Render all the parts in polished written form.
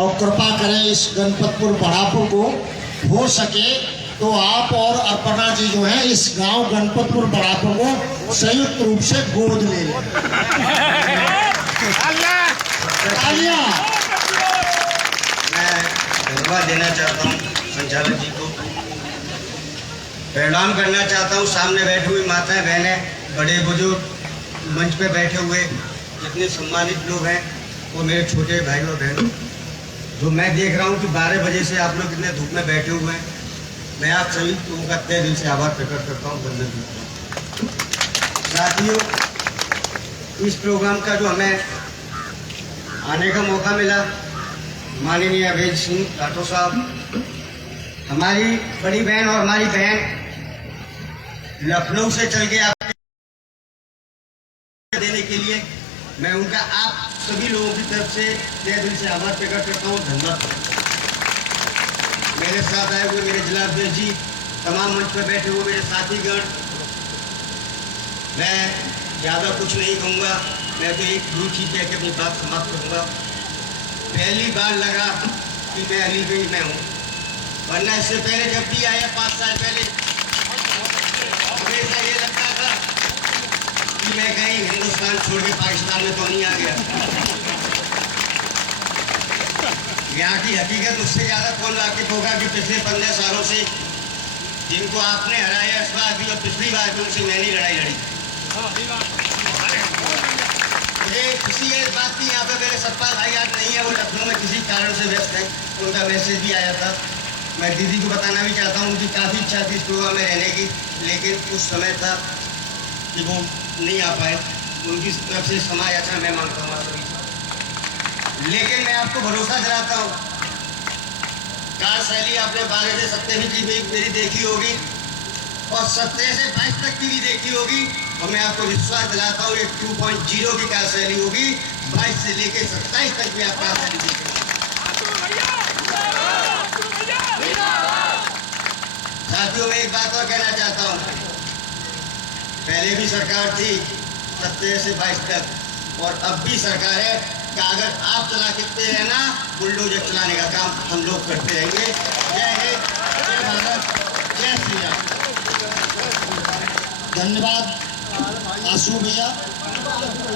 और कृपा करें इस गणपतपुर बढ़ापुर को हो सके तो आप और अर्पणा जी जो है इस गांव गणपतपुर बढ़ापुर को संयुक्त रूप से गोद ले लें। तालियां। मैं धन्यवाद देना चाहता हूँ संचालक जी को, प्रणाम करना चाहता हूँ सामने बैठी हुई माताएं बहनें, बड़े बुजुर्ग, मंच पे बैठे हुए जितने सम्मानित लोग हैं, वो मेरे छोटे भाई और बहनों, जो मैं देख रहा हूँ कि 12 बजे से आप लोग इतने धूप में बैठे हुए हैं। मैं आप सभी लोगों का तहे दिल से आभार प्रकट करता हूँ, वंदन करता हूँ। साथियों, इस प्रोग्राम का जो हमें आने का मौका मिला, माननीय अभय सिंह राठौर साहब, हमारी बड़ी बहन और हमारी बहन लखनऊ से चल के आपके देने के लिए मैं उनका आप सभी लोगों की तरफ से तहे दिल से आभार प्रकट करता हूँ, धन्यवाद। मेरे साथ आए हुए मेरे जिलाध्यक्ष जी, तमाम मंच पर बैठे हुए मेरे साथीगण, मैं ज़्यादा कुछ नहीं कहूँगा, मैं तो एक दो चीज़ कह के अपनी बात समाप्त करूँगा। पहली बार लगा कि मैं अलीगंज में हूँ, वरना इससे पहले जब भी आया 5 साल पहले हमेशा ये लगता था कि मैं कहीं हिंदुस्तान छोड़ के पाकिस्तान में तो नहीं आ गया। यहाँ की हकीकत उससे ज़्यादा कौन वाकिफ होगा कि पिछले 15 सालों से जिनको आपने हराया इस बार भी और पिछली बार भी उनसे मैंने लड़ाई लड़ी। मुझे खुशी है इस बात की, यहाँ पे मेरे सतपाल भाई आज नहीं है, वो लखनऊ में किसी कारण से व्यस्त है, उनका मैसेज भी आया था। मैं दीदी को बताना भी चाहता हूँ, उनकी काफ़ी इच्छा थी इस प्रोग्राम में रहने की, लेकिन उस समय था कि वो नहीं आ पाए। उनकी तरफ से समाज अच्छा मैं मांगता हूँ सभी, लेकिन मैं आपको भरोसा दिलाता हूँ, कार शैली आपने 12 से 17 की भी मेरी देखी होगी और 17 से 22 तक की भी देखी होगी, और मैं आपको विश्वास दिलाता हूँ ये 2.0 की कार शैली होगी। 22 से लेकर 27 तक भी आप कार शैली देखेंगे। साथियों, मैं एक बात और कहना चाहता हूँ, पहले भी सरकार थी 17 से 22 तक और अब भी सरकार है कि अगर आप चला सकते हैं ना, बुलडोजर चलाने का काम हम लोग करते रहेंगे। जय हिंद, जय भारत, जय श्री राम। धन्यवाद आशु भैया।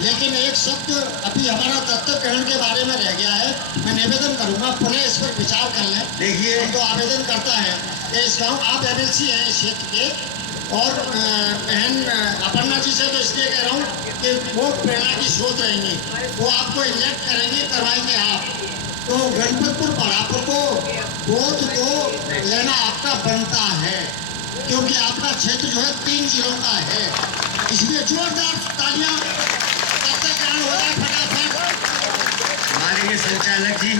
लेकिन एक शब्द अभी हमारा दत्तकरण के बारे में रह गया है, मैं निवेदन करूंगा पुनः इस पर विचार कर लें। देखिए, तो आवेदन करता है कि इस गाँव आप एमएलसी हैं इस क्षेत्र के, और बहन अपर्णा जी से तो इसलिए कह रहा हूँ कि वो प्रेरणा की स्रोत रहेंगी, वो आपको इंजेक्ट करेंगे, करवाएंगे आप। तो गणपतपुर बढ़ापुर को गोद तो लेना आपका बनता है, क्योंकि आपका क्षेत्र जो है 3 जिलों का है, इसलिए जोरदार तालियां दत्तकरण हो जाए फटाफट। माननीय संचालक जी,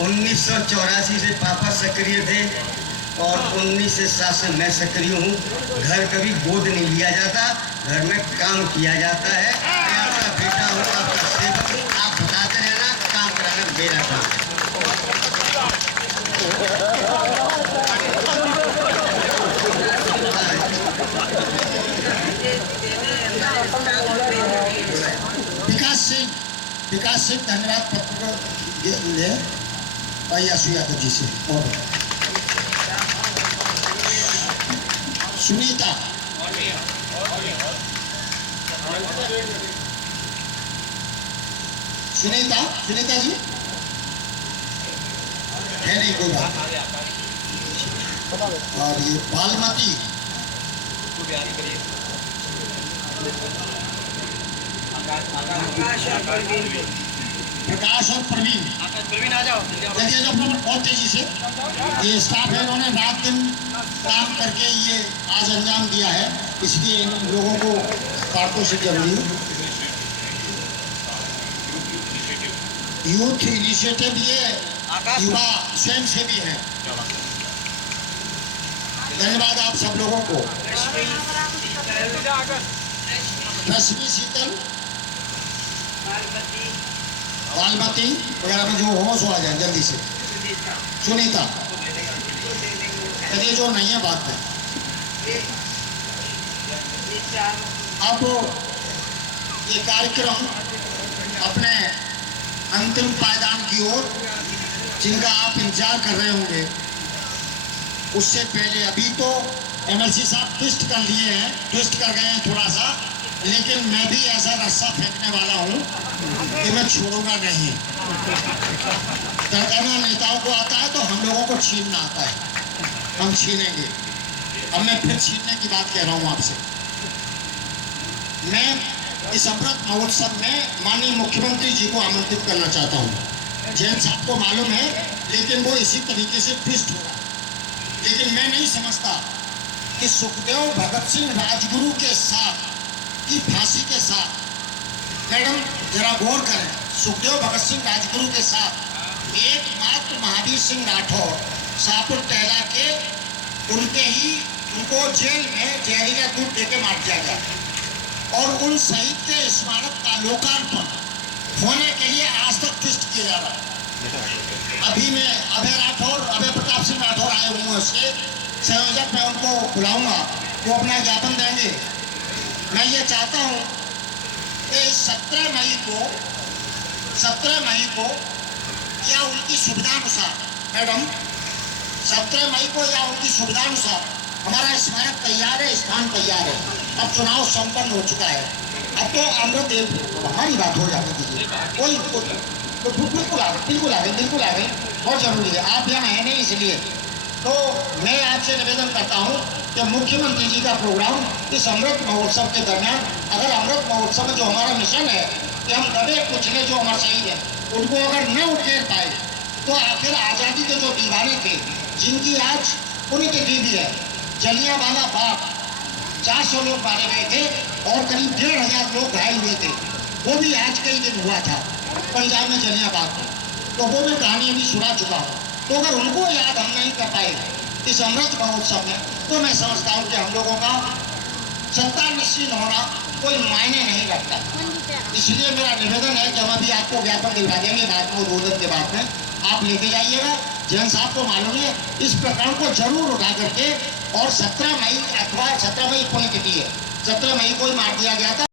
1984 से पापा सक्रिय थे और 1907 से मैं सक्रिय हूँ। घर कभी गोद नहीं लिया जाता, घर में काम किया जाता है। मैं आपका बेटा हूँ, आपका सेवक हूँ, आप बताते रहना, काम कराना मेरा काम है। विकास सिंह धन्यवाद पत्र ले भैया यादव जी से। और सुनीता, सुनीता जी है नहीं कोई बात। और ये बालमती, प्रकाश और प्रवीण आ जाओ जल्दी आ जाओ बहुत तेजी से। ये स्टाफ है, इन्होंने रात दिन काम करके ये आज अंजाम दिया है, इसलिए इन लोगों को पार्टों से जरूरी है। यूथ इनिशिएटिव ये युवा स्वयं सेवी है। धन्यवाद आप सब लोगों को। रश्मि, शीतल, बालमती वगैरह में जो हो सो आ जाए जल्दी से। सुनीता, चलिए जो नहीं है बात है। अब ये कार्यक्रम अपने अंतिम पायदान की ओर, जिनका आप इंतजार कर रहे होंगे। उससे पहले अभी तो एमएलसी साहब ट्विस्ट कर लिए हैं, ट्विस्ट कर गए हैं थोड़ा सा, लेकिन मैं भी ऐसा रस्सा फेंकने वाला हूं कि मैं छोड़ूंगा नहीं। दरगाना नेताओं को आता है तो हम लोगों को छीनना आता है, हम छीनेंगे। अब मैं फिर छीनने की बात कह रहा हूं आपसे। मैं इस अमृत महोत्सव में माननीय मुख्यमंत्री जी को आमंत्रित करना चाहता हूं। जैन साहब को मालूम है, लेकिन वो इसी तरीके से ट्विस्ट होगा। लेकिन मैं नहीं समझता कि सुखदेव भगत सिंह राजगुरु के साथ की फांसी के साथ, मैडम जरा गौर करें, सुखदेव भगत सिंह राजगुरु के साथ एकमात्र महावीर सिंह राठौर शाहपुर टहला के उनको जेल में जहरीला दूध देके मार दिया गया और उन शहीद के स्मारक का लोकार्पण होने के लिए आज तक ट्विस्ट किया जा रहा है। अभी मैं अभय प्रताप सिंह राठौर आए हुए हैं, उसके संयोजक, मैं उनको बुलाऊंगा, वो अपना ज्ञापन देंगे। मैं ये चाहता हूं कि 17 मई को या उनकी सुविधानुसार, मैडम 17 मई को या उनकी सुविधानुसार हमारा स्मारक तैयार है, स्थान तैयार है। अब चुनाव संपन्न हो चुका है, अब तो अमृत हमारी बात हो जाती थी। कोई तो बिल्कुल आ गए, बहुत जरूरी है। आप यहाँ है नहीं, इसलिए तो मैं आपसे निवेदन करता हूँ कि मुख्यमंत्री जी का प्रोग्राम इस अमृत महोत्सव के दरमियान, अगर अमृत महोत्सव में जो हमारा मिशन है कि हम दबे कुचले जो हमारे शहीद हैं उनको अगर न उकेर पाए, तो आखिर आज़ादी के जो दीवाने थे, जिनकी आज पुण्यतिथि भी है, जलियांवाला बाग 400 लोग मारे गए थे और करीब 1500 लोग घायल हुए थे, वो भी आज कई दिन हुआ था पंजाब में जलियांवाला बाग, तो वो भी कहानी अभी सुना चुका हूँ। तो अगर उनको याद हम नहीं कर पाए इस अमृत महोत्सव में, तो मैं समझता हूँ कि हम लोगों का सत्तानशील होना कोई मायने नहीं रखता। इसलिए मेरा निवेदन है कि हम अभी आपको ज्ञापन दिलवा देंगे बाद में, उद्बोधन के बाद में आप लेके जाइएगा। जैन साहब को मालूम है, इस प्रकरण को जरूर उठा करके, और 17 मई पुण्यतिथि है, 17 मई को ही मार दिया गया था।